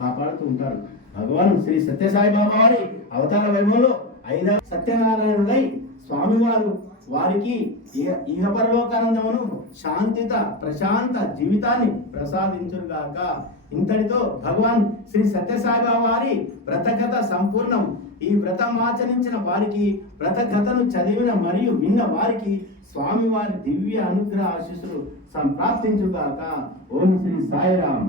కాపాడుతూ ఉంటారు. భగవాన్ శ్రీ సత్యసాయి బాబా వారి అవతార వైభవంలో ఐదవ సత్యనారాయణుడై స్వామివారు వారికి ఇహ ఇహపరలోకానందమును శాంతిత ప్రశాంత జీవితాన్ని ప్రసాదించుగాక ఇంతటితో భగవాన్ శ్రీ సత్యసాయి వారి వ్రతకథ సంపూర్ణం. ఈ వ్రతం ఆచరించిన వారికి వ్రతకథను చదివిన మరియు విన్న వారికి స్వామివారి దివ్య అనుగ్రహ ఆశీస్సులు సంప్రాప్తించుగాక ఓం శ్రీ సాయిరామ్.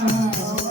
Wow.